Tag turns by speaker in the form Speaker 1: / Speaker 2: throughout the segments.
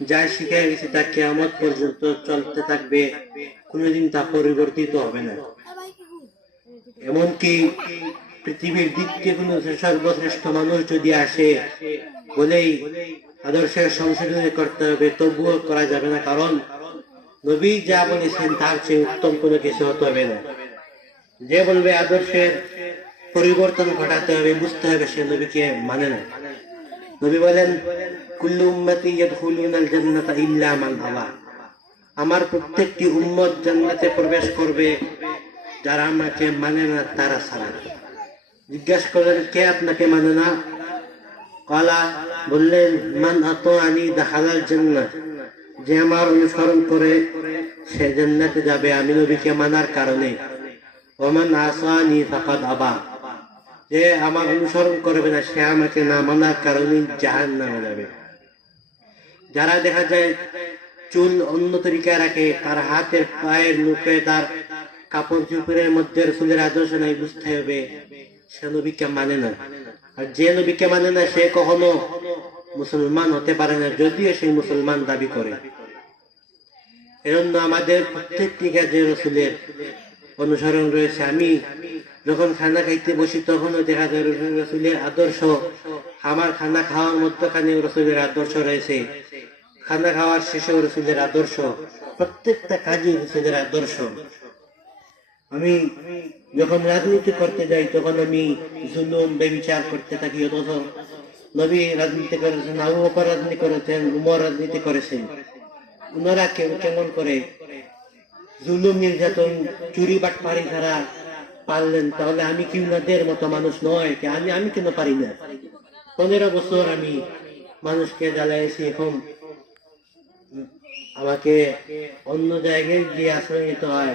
Speaker 1: যা শিখে গেছে তা কেয়ামত পর্যন্ত চলতে থাকবে, কোনোদিন তা পরিবর্তিত হবে না। এমনকি পৃথিবীর দ্বিতীয় কোন সর্বশ্রেষ্ঠ মানুষ যদি আসে, বলেই আদর্শের সংশোধনী করতে হবে, তবুও করা যাবে না, কারণ নবী যা বলেছেন তার চেয়ে উত্তম কোনো কিছু হতে হবে না। যে বলবে আদর্শের পরিবর্তন ঘটাতে হবে, বুঝতে হবে সে নবীকে মানে না। নবী বলেন, কুল্লু উম্মতি ইয়াদখুলুনাল জান্নাতা ইল্লা মান আবা আমার প্রত্যেকটি উম্মত জান্নাতে প্রবেশ করবে, যারা আমাকে মানে না, তারা ছাড়া। জিজ্ঞাসা করলেন, কে আপনাকে মানে না? কলা বললেন, মান আত আনি দাখালাল জান্নাত। যে আমার অনুসরণ করে, সে জান্নাতে যাবে, আমি নবীকে মানার কারণে। ওমান আসানি ফাকাদ আবা। যে আমার অনুসরণ করবে না, সে আমাকে না মানার কারণে জাহান নামে যাবে। যারা দেখা যায় চুল অন্য তরিকায় রাখে, তার হাতের পায়ের মুখে তার কাপড় চুপড়ের মধ্যে রসুলের আদর্শ নাই বুঝতে হবে, সে নবীকে মানে না। আর যে নবীকে মানে না, সে কখনো মুসলমান হতে পারে না, যদিও সে মুসলমান দাবি করে। এজন্য আমাদের প্রত্যেকটি কাজে রসুলের অনুসরণ রয়েছে। আমি যখন খানা খাইতে বসি, তখনও দেখা যায় রসুল- রসুলের আদর্শ। আমার খানা খাওয়ার মধ্যখানে রসুলের আদর্শ রয়েছে। খানা খাওয়ার শেষেও রসুলের আদর্শ। প্রত্যেকটা কাজে রসুলের আদর্শ। আমি যখন রাজনীতি করতে যাই, তখন আমি জুলুম বেবিচার করতে থাকি। অথচ নবী রাজনীতি করেছেন, আবু বকর রাজনীতি করেছেন, উমর রাজনীতি করেছেন। ওনারা কেউ কেমন করে জুলুম, নির্যাতন চুরি বাটপারি ছাড়া পারলেন, তাহলে আমি কি উনাদের মতো মানুষ নয়? কি আমি আমি কেন পারি না? পনেরো বছর আমি মানুষকে জ্বালাইছি এখন। আমাকে অন্য জায়গায় গিয়ে আশ্রয় নিতে হয়।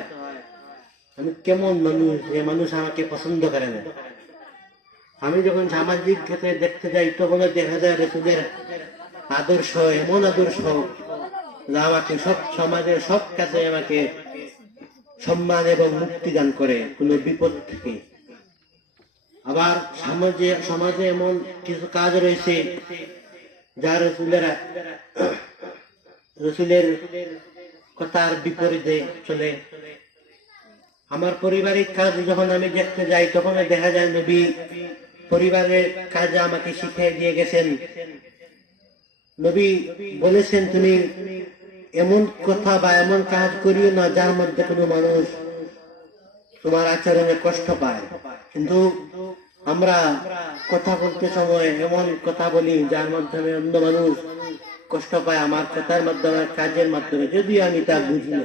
Speaker 1: আমি কেমন মানুষ যে মানুষ আমাকে পছন্দ করে না? আমি যখন সামাজিক ক্ষেত্রে দেখতে যাই তখন দেখা যায় রসুলের আদর্শ, এমন আদর্শ, যা আমাকে সব সমাজের সব কাছে আমাকে সম্মান এবং মুক্তি দান করে কোনো বিপদ থেকে। আবার সমাজে সমাজে এমন কিছু কাজ রয়েছে যা রসুলের রসুলের কথার বিপরীতে চলে। আমার পারিবারিক কাজ যখন আমি দেখতে যাই তখন দেখা যায় নবী পরিবারের কাজ আমাকে শিখিয়ে দিয়ে গেছেন। নবী বলেছেন, তুমি এমন কথা বা এমন কাজ করিও না যার মধ্যে কোনো মানুষ তোমার আচরণে কষ্ট পায়। কিন্তু আমরা কথা বলতে সময় এমন কথা বলি যার মাধ্যমে অন্য মানুষ কষ্ট পায় আমার কথার মাধ্যমে, কাজের মাধ্যমে যদিও আমি তা বুঝি না।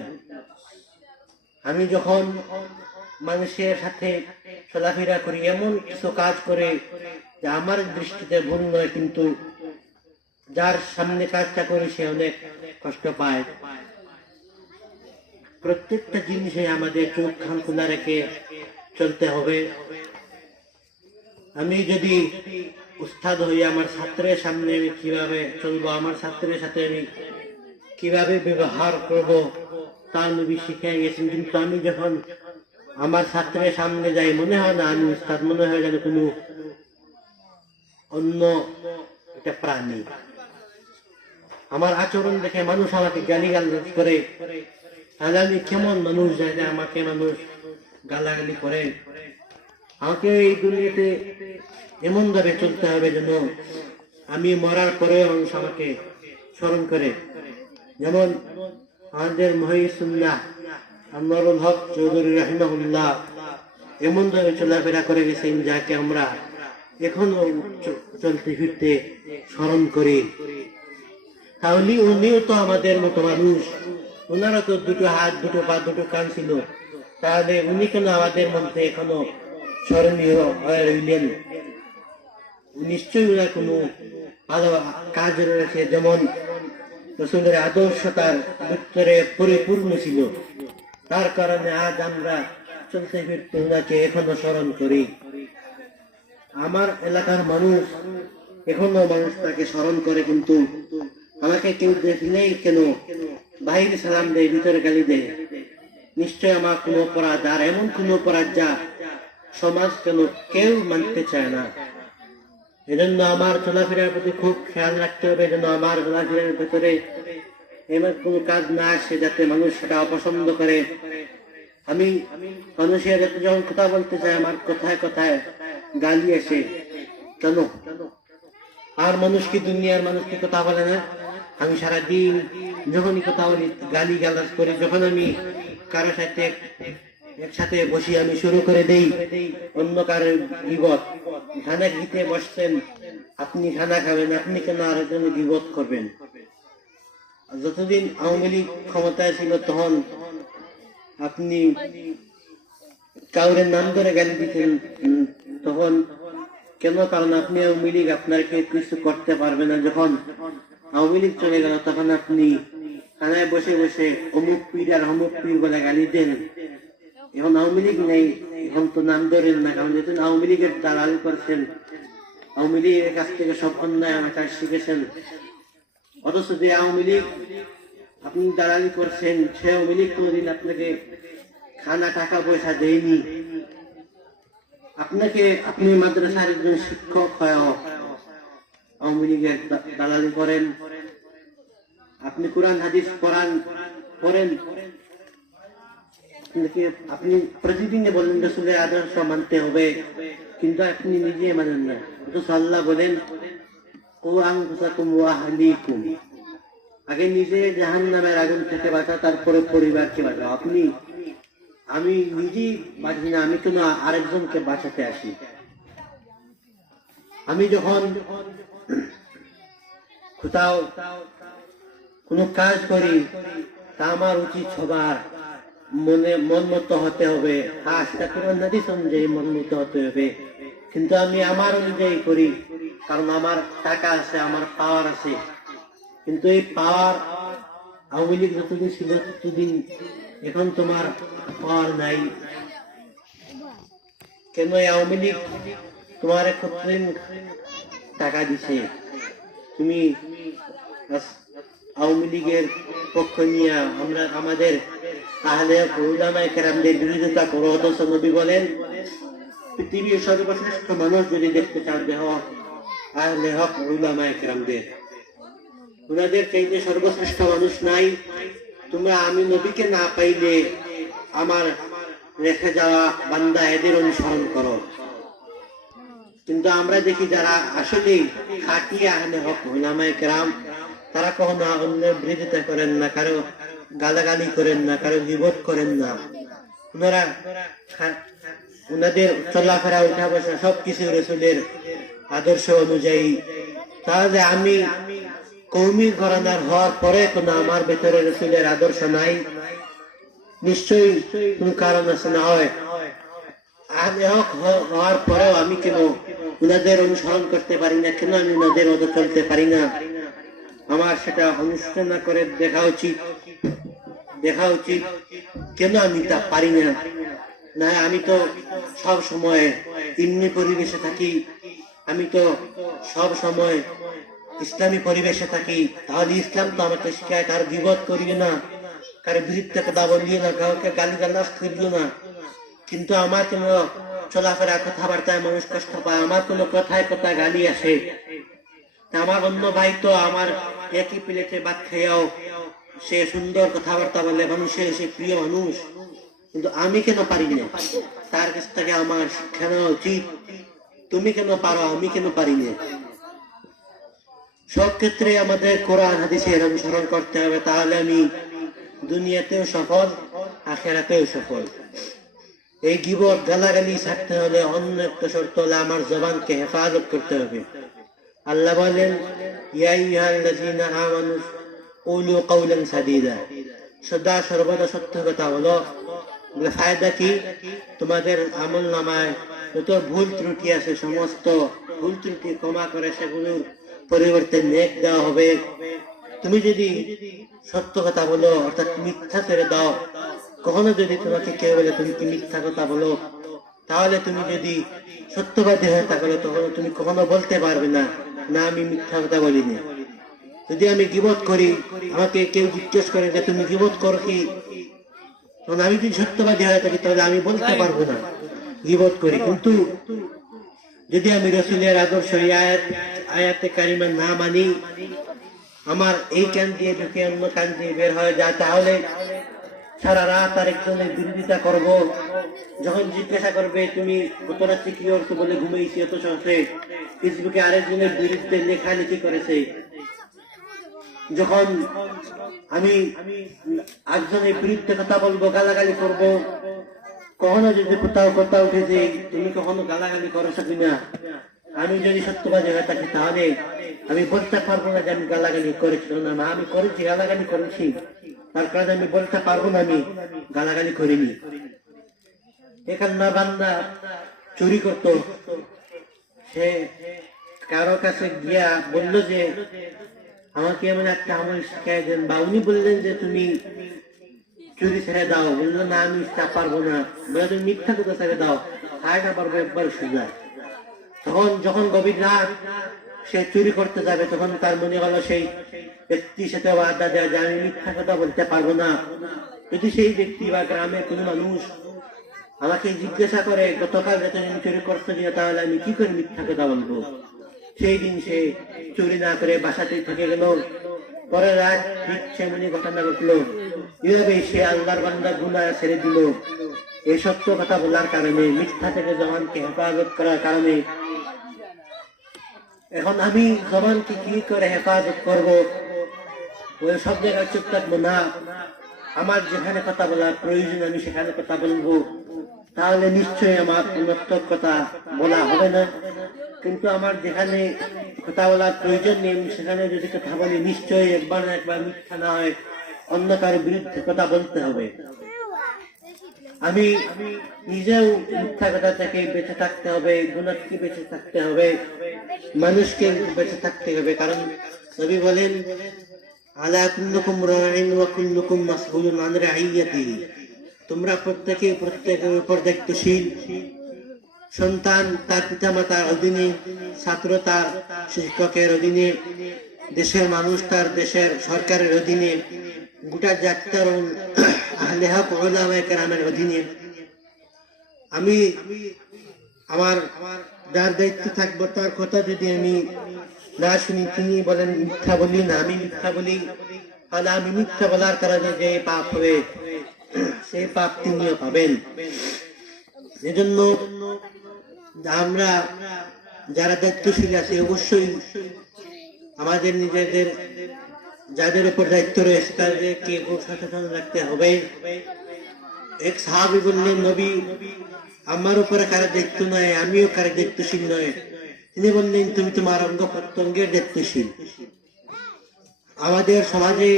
Speaker 1: আমি যখন মানুষের সাথে চলাফেরা করি, এমন কিছু কাজ করে যে আমার দৃষ্টিতে ভুল নয়, কিন্তু যার সামনে কাজটা করি সে অনেক কষ্ট পায়। প্রত্যেকটা জিনিসে আমাদের চোখ খান খোলা রেখে চলতে হবে। আমি যদি উস্তাদ হই, আমার ছাত্রের সামনে আমি কীভাবে চলবো, আমার ছাত্রের সাথে আমি কীভাবে ব্যবহার করব, তা নবী শিখে গেছেন। কিন্তু আমি যখন আমার ছাত্রের সামনে যাই, মনে হয় না আমি উস্তাদ, মনে হয় যেন কোনো অন্য একটা প্রাণী। আমার আচরণ দেখে মানুষ আমাকে গালি করে। তাহলে আমি কেমন মানুষ যায় যে আমাকে মানুষ গালাগালি করে। আমাকে এই দুনিয়াতে এমন ভাবে চলতে হবে যেন আমি মরার পরে মানুষ আমাকে স্মরণ করে। যেমন আমাদের মহিসুল্লাহ আনোয়ারুল হক চৌধুরী রাহিমাহুল্লাহ এমন ভাবে চলাফেরা করে গেছেন যাকে আমরা এখনও চলতে ফিরতে স্মরণ করি। তাহলে উনিও তো আমাদের মতো মানুষ। ওনারও তো দুটো হাত, দুটো পা, দুটো কান ছিল। তাহলে উনি কেন আমাদের মধ্যে এখনও স্মরণীয় হয়ে রইলেন? নিশ্চয়ই ওনার কোনো ভালো কাজ রয়েছে, যেমন রসুলের আদর্শ তার ভিতরে পরিপূর্ণ ছিল। তার কারণে আজ আমরা চলতে ফিরতে ওনাকে এখনও স্মরণ করি। আমার এলাকার মানুষ এখনও মানুষ তাকে স্মরণ করে কিন্তু আমাকে কেউ দেখলেই কেন বাইরে সালাম দেয়, ভিতরে গালি দেয়? নিশ্চয় আমার কোনো অপরাধ, আর এমন কোনো অপরাধ যা সমাজ কেন কেউ মানতে চায় না। এজন্য আমার চলাফেরার প্রতি খুব খেয়াল রাখতে হবে যেন আমার চলাফেরার ভেতরে এমন কোনো কাজ না আসে যাতে মানুষ সেটা অপছন্দ করে। আমি মানুষের যখন কথা বলতে চাই আমার কথায় কথায় গালি আসে। কেন? আর মানুষ কি দুনিয়ার মানুষ কি কথা বলে না? আমি সারাদিন যখনই কথা বলি গালি গালাজ করি, যখন আমি কারও সাথে একসাথে বসি, আমি শুরু করে দেই, অন্য কারও বিপদ খানা খেতে বসছেন, আপনি খানা খাবেন, আপনি কেন আরেকজনের বিপদ করবেন? যতদিন আওয়ামী লীগ ক্ষমতায় ছিল, তখন আপনি কাউরের নাম ধরে গালি দিতেন তখন কেন? কারণ আপনি আওয়ামী লীগ আপনাকে কিছু করতে পারবে না যখন আওয়ামী লীগ চলে গেল, তখন আপনি থানায় বসে বসে অমুক পীর আর অমুক পীর বলে গালি দেন। এখন আওয়ামী লীগ নেই, এখন তো নাম ধরেন না, কারণ যেহেতু আওয়ামী লীগের দালালি করছেন, আওয়ামী লীগের কাছ থেকে সব অন্যায় কাছে শিখেছেন। অথচ যে আওয়ামী লীগ আপনি দালালি করছেন, সে আওয়ামী লীগ কোনোদিন আপনাকে খানা, টাকা, পয়সা দেয়নি। আপনাকে, আপনি মাদ্রাসার একজন শিক্ষক হয় আওয়ামী লীগের দালালি করেন। আপনি কোরআন, হাদিস পড়ান। করেন আপনি প্রতিদিনে বলেন রসুলের আদর্শ মানতে হবে। কিন্তু আপনি নিজে মানেন না। আল্লাহ বলেন ও আংকুম আগে নিজে জাহান নামের আগুন থেকে বাঁচা, তারপরে পরিবারকে বাঁচাও। আপনি, আমি নিজেই বাঁচি না, আমি কেন আরেকজনকে বাঁচাতে আসি? আমি যখন কোথাও কোনো কাজ করি তা আমার উচিত সবার মনে মন মতো হতে হবে হ্যাঁ সেটা অনুযায়ী মন মতো হতে হবে কিন্তু আমি আমার অনুযায়ী করি কারণ আমার টাকা আছে আমার পাওয়ার আছে কিন্তু এই পাওয়ার আওয়ামী লীগ যতদিন ছিল ততদিন এখন তোমার পাওয়ার নাই কেন এই আওয়ামী লীগ তোমার কতদিন টাকা দিছে। তুমি আওয়ামী লীগের পক্ষ নিয়ে আমরা আমাদের তাহলে উলামায়ে কেরামদের বিরোধিতা করো, অথচ নবী বলেন, পৃথিবীর সর্বশ্রেষ্ঠ মানুষ যদি দেখতে চান দেহ আহলে হক উলামায়ে কেরামদের। ওনাদের চাইতে সর্বশ্রেষ্ঠ মানুষ নাই। তোমরা আমি নবীকে না পাইলে আমার রেখে যাওয়া বান্দা এদের অনুসরণ করো। কিন্তু আমরা দেখি যারা আসলে আহলে হক ওলামায়ে কেরাম, তারা কখনো অন্যের বিরোধিতা করেন না, কারও গালাগালি করেন না, কারও বিবোধ করেন না। ওনারা ওনাদের চলাফেরা উঠা বসা সবকিছু রসুলের আদর্শ অনুযায়ী। তাহলে আমি কৌমি ঘরানার হওয়ার পরে কোনো আমার ভেতরে রসুলের আদর্শ নাই? নিশ্চয়ই কোন কারণ আছে না হয়। হ- হওয়ার পরেও আমি কেন ওনাদের অনুসরণ করতে পারি না, কেন আমি ওনাদের মতো চলতে পারি না? আমার সেটা অনুশোচনা করে দেখা উচিত। দেখা উচিত। কেন আমি তা পারি না? না, আমি তো সব সময় ইন্নি পরিবেশে থাকি। আমি তো সব সময় ইসলামী পরিবেশে থাকি। তাহলে ইসলাম তো আমাকে শিখায়, কার বিপদ করিও না। কার বিরুদ্ধে কথা বলিও না, কাউকে গালি গালাজ করিও না। কিন্তু আমার কোনো চলাফেরা, কথাবার্তায় মানুষ কষ্ট পায়, আমার কোনো কথায় কথায় গালি আসে। আমার অন্য ভাই তো আমার একই প্লেটে ভাত খেয়েও সে সুন্দর কথাবার্তা বলে, মানুষের সে প্রিয় মানুষ। কিন্তু আমি কেন পারি না? তার কাছ থেকে আমার শিক্ষা নেওয়া উচিত। তুমি কেন পারো, আমি কেন পারি না? সব ক্ষেত্রে আমাদের কোরআন, হাদিসের অনুসরণ করতে হবে, তাহলে আমি দুনিয়াতেও সফল, আখেরাতেও সফল। এই গিবত গালাগালি ছাড়তে হলে অন্য একটা শর্ত হলে আমার জবানকে হেফাজত করতে হবে। আল্লাহ বলেন সদা সর্বদা সত্য কথা বলে। ফায়দা কি? তোমাদের আমল নামায় যত ভুল ত্রুটি আছে, সমস্ত ভুল ত্রুটি ক্ষমা করে সেগুলোর পরিবর্তে নেক দেওয়া হবে। তুমি যদি সত্য কথা বলো, অর্থাৎ মিথ্যা ছেড়ে দাও কখনো যদি তোমাকে কেউ বলে তুমি কি মিথ্যা কথা বলো তাহলে তুমি যদি সত্যবাদী হয়ে থাকলে তখন তুমি কখনো বলতে পারবে না না আমি মিথ্যা কথা বলিনি। যদি আমি গিবত করি আমাকে কেউ জিজ্ঞেস করে যে তুমি গিবত করো কি? তখন আমি যদি সত্যবাদী হয়ে থাকি তাহলে আমি বলতে পারব না গিবত করি। কিন্তু যদি আমি রসুলের আদর্শ আয়াত আয়াতে কারিমা না মানি আমার এই কান দিয়ে ঢুকে অন্য কান দিয়ে বের হয়ে যায় তাহলে সারা রাত আরেকজনের বিরোধিতা করব। যখন জিজ্ঞাসা করবে, তুমি গত রাত্রে কি করছ বলে ঘুমিয়েছি এত সহজে ফেসবুকে আরেকজনের বিরুদ্ধে লেখালেখি করেছে। যখন আমি একজনের বিরুদ্ধে কথা বলব, গালাগালি করব, কখনো যদি কোথাও কথা উঠে যে, তুমি কখনো গালাগালি করেছ কিনা আমি যদি সত্যবাদী হয়ে থাকি, তাহলে আমি বলতে পারব না যে আমি গালাগালি করেছি না। আমি করেছি, গালাগালি করেছি। তার কারণে আমি বলতে পারব না, আমি গালাগালি করিনি। এখানে না বান্দা চুরি করতো। সে কারও কাছে গিয়া বলল যে, আমাকে এমন একটা আমল শিখাই দেন বা উনি বললেন যে, তুমি চুরি ছেড়ে দাও। বলল, না, আমি পারব না। বলে তুমি মিথ্যা কথা ছেড়ে দাও। না পারব একবার সোজা। তখন যখন গভীর রাত সে চুরি করতে যাবে, তখন তার মনে হলো সেই ব্যক্তির সাথে আড্ডা দেওয়া যে আমি মিথ্যা কথা বলতে পারব না। যদি সেই ব্যক্তি বা গ্রামের কোনো মানুষ আমাকে জিজ্ঞাসা করে, গতকাল রাতে তুমি চুরি করছ কিনা, তাহলে আমি কি করে মিথ্যা কথা বলব? সেই দিন সে চুরি না করে বাসাতে থেকে গেল। পরের রাত ঠিক সেমনি ঘটনা ঘটলো। এভাবে সে আল্লাহর বান্দা গুনা ছেড়ে দিল। এই সত্য কথা বলার কারণে মিথ্যা থেকে জবানকে হেফাজত করার কারণে এখন আমি জবানকে কি করে হেফাজত করব? ওই সব জায়গায় চুপ থাকব না। আমার যেখানে কথা বলার প্রয়োজন, আমি সেখানে কথা বলব। তাহলে নিশ্চয়ই আমার পুনর্তক কথা বলা হবে না। কিন্তু আমার যেখানে কথা বলার প্রয়োজন নেই, আমি সেখানে যদি কথা বলি, নিশ্চয়ই একবার না একবার মিথ্যা না হয় অন্য কারোর বিরুদ্ধে কথা বলতে হবে। আমি নিজেও মিথ্যা কথা থেকে বেঁচে থাকতে হবে গুণা থেকে বেঁচে থাকতে হবে, মানুষকে বেঁচে থাকতে হবে। কারণ নবী বলেন, আলা কুল্লুকুম রাইন ওয়া কুল্লুকুম মাসউলুন আন রাইয়াতিহি তোমরা প্রত্যেকে, প্রত্যেকের উপর দায়িত্বশীল। সন্তান তার পিতামাতার অধীনে, ছাত্র তার শিক্ষকের অধীনে, দেশের মানুষ তার দেশের সরকারের অধীনে, গোটা জাতির আহলে হক ওলামায়ে কেরামের অধীনে আমি আমার যার দায়িত্ব থাকব তার কথা যদি আমি না শুনি, তিনি বলেন মিথ্যা বলি না, আমি মিথ্যা বলি। তাহলে আমি মিথ্যা বলার কারণে যে পাপ হবে সেই পাপ তিনিও পাবেন। এজন্য আমরা যারা দায়িত্বশীল আছে, অবশ্যই আমাদের নিজেদের যাদের উপর দায়িত্ব রয়েছে, তাদেরকে খুব সচেতন রাখতে হবে। এক সাহাবি বললেন, নবী, আমার উপরে কারও দায়িত্ব নয়, আমিও কারও দায়িত্বশীল নয় তিনি বললেন, তুমি তোমার অঙ্গ প্রত্যঙ্গের দায়িত্বশীল। আমাদের সমাজে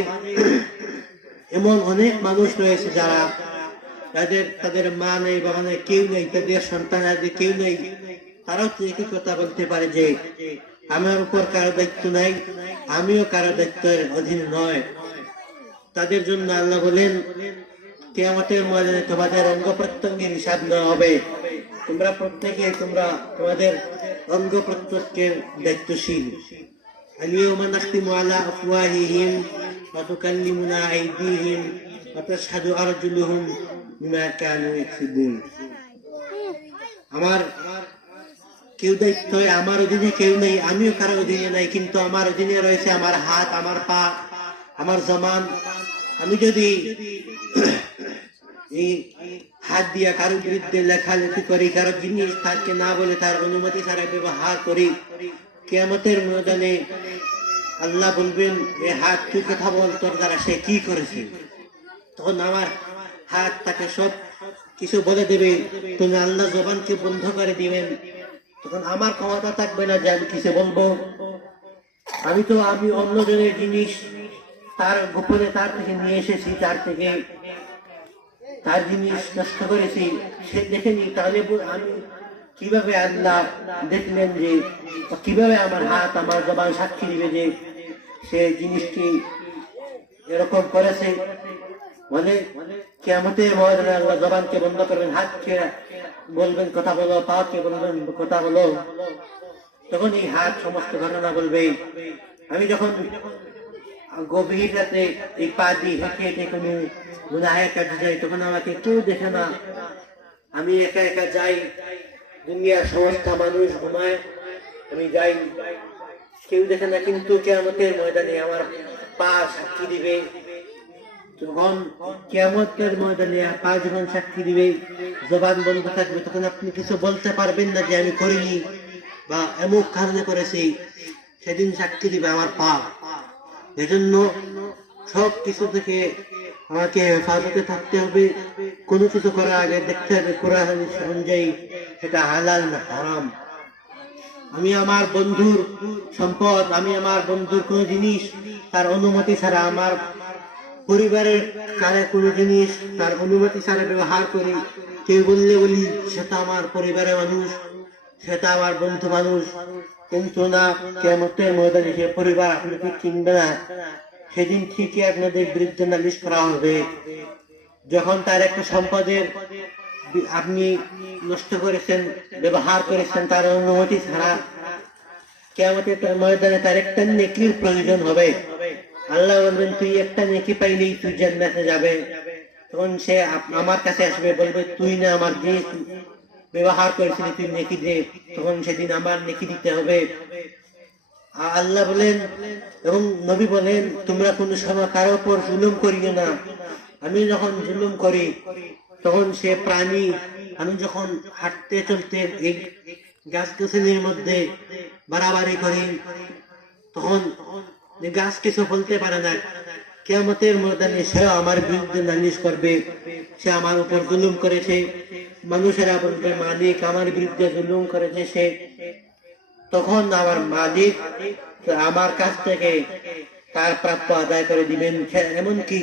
Speaker 1: এমন অনেক মানুষ রয়েছে যারা তাদের তাদের মা নেই, বাবা নেই, কেউ নেই, তাদের সন্তান আদি কেউ নেই। তারাও একই কথা বলতে পারে যে, আমার উপর কারও দায়িত্ব নাই। আমিও কারো দায়িত্বের অধীন নয় তাদের জন্য আল্লাহ বলেন কেয়ামতের ময়দানে তোমাদের অঙ্গ প্রত্যঙ্গের হিসাব নেওয়া হবে তোমরা প্রত্যেকে তোমরা তোমাদের অঙ্গ প্রত্যঙ্গের দায়িত্বশীল اليوم نختم على أفواههم وتكلمنا أيديهم وتشهد أرجلهم بما كانوا يكسبون আমার কেউ দায়িত্ব আমার অধীনে কেউ নেই, আমিও কারও অধীনে নাই, কিন্তু আমার অধীনে রয়েছে আমার হাত, আমার পা, আমার জমান আমি যদি এই হাত দিয়া কারোর বিরুদ্ধে লেখালেখি করি, কারও জিনিস তাকে না বলে তার অনুমতি ছাড়া ব্যবহার করি কেমতের ময়দানে আল্লাহ বলবেন, এ হাত, তুই কথা বল, তোর দ্বারা সে কি করেছে? তখন আমার হাত তাকে সব কিছু বলে দেবে। তুমি আল্লাহ জবানকে বন্ধ করে দিবেন। তখন আমার ক্ষমতা থাকবে না যে আমি কিসে বলব? আমি তো, আমি অন্যজনের জিনিস তার গোপনে তার থেকে নিয়ে এসেছি, তার থেকে তার জিনিস নষ্ট করেছি, সে দেখেনি তাহলে আমি কীভাবে আল্লাহ দেখলেন যে কীভাবে আমার হাত, আমার জবান সাক্ষী দিবে যে সে জিনিসটি এরকম করেছে? মানে কেমতের ময়দানে আল্লাহ জবানকে বন্ধ করবেন হাতকে বলবেন, কথা বলো পাকে বলবেন, কথা বলো। তখন এই হাত সমস্ত ঘটনা বলবে। আমি যখন গভীর রাতে এই পা দিয়ে হেঁটে হেঁটে কোনো যাই, তখন আমাকে কেউ দেখে না। আমি একা একা যাই, দুনিয়ার সমস্ত মানুষ ঘুমায়, আমি যাই। কেউ দেখে না, কিন্তু কেয়ামতের ময়দানে আমার পা সাক্ষী দিবে। যখন কেয়ামতের ময়দানে আর পা যখন সাক্ষী দিবে, জবান বন্ধ থাকবে, তখন আপনি কিছু বলতে পারবেন না যে আমি করিনি বা এমুক কারণে করেছি, সেদিন সাক্ষী দিবে আমার পা। এজন্য সব কিছু থেকে আমাকে হেফাজতে থাকতে হবে, কোনো কিছু করার আগে দেখতে হবে কোরআন অনুযায়ী সেটা হালাল না হারাম। আমি আমার বন্ধুর সম্পদ, আমি আমার বন্ধুর কোনো জিনিস তার অনুমতি ছাড়া আমার পরিবারের কারে কোনো জিনিস তার অনুমতি ছাড়া ব্যবহার করি। কেউ বললে বলি সেটা আমার পরিবারের মানুষ সেটা আমার বন্ধু মানুষ। কিন্তু না কেমতের ময়দানে সে পরিবার আপনাকে চিনবে না। সেদিন ঠিকই আপনাদের বিরুদ্ধে নালিশ করা হবে। যখন তার একটা সম্পদের আপনি নষ্ট করেছেন, ব্যবহার করেছেন, তার অনুমতি ছাড়া কেমতের ময়দানে তার একটা নেকির প্রয়োজন হবে। আল্লাহ বলবেন, তুই একটা নেকি পাইলেই তুই জান্নাতে যাবে। তখন সে আমার কাছে আসবে, বলবে, তুই না আমার জিনিস ব্যবহার করেছিলি, তুই নেকি দে। তখন সেদিন আমার নেকি দিতে হবে। আল্লাহ বলেন, এবং নবী বলেন, তোমরা কোন সময় কারও উপর জুলুম করিও না। আমি যখন জুলুম করি, তখন সে প্রাণী, আমি যখন হাঁটতে চলতে এই গাছ গাছালির মধ্যে বাড়াবাড়ি করি, তখন যে গাছ কিছু বলতে পারে না, কেয়ামতের ময়দানে সে আমার বিরুদ্ধে নালিশ করবে। সে আমার উপর জুলুম করেছে। মানুষেরা বলবে, মালিক আমার বিরুদ্ধে জুলুম করেছে সে। তখন আমার মালিক আমার কাছ থেকে তার প্রাপ্য আদায় করে দিবেন। এমনকি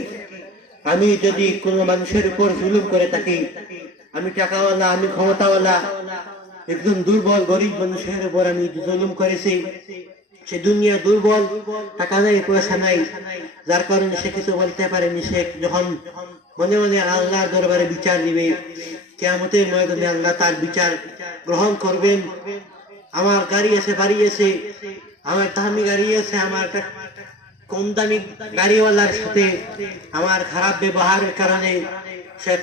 Speaker 1: আমি যদি কোনো মানুষের উপর জুলুম করে থাকি, আমি টাকাওয়ালা, আমি ক্ষমতাওয়ালা, একজন দুর্বল, গরিব মানুষের উপর আমি জুলুম করেছি। সে দুনিয়া দুর্বল, টাকা নাই, পয়সা নাই। যার কারণে সে কিছু বলতে পারেনি সে যখন মনে মনে আল্লাহর দরবারে বিচার দিবে, কেয়ামতের ময়দানে আল্লাহ তার বিচার গ্রহণ করবেন। আমার গাড়ি আছে বাড়ি আছে আমার দামি গাড়ি আছে আমার কম দামি গাড়িওয়ালার সাথে আমার খারাপ ব্যবহারের কারণে সে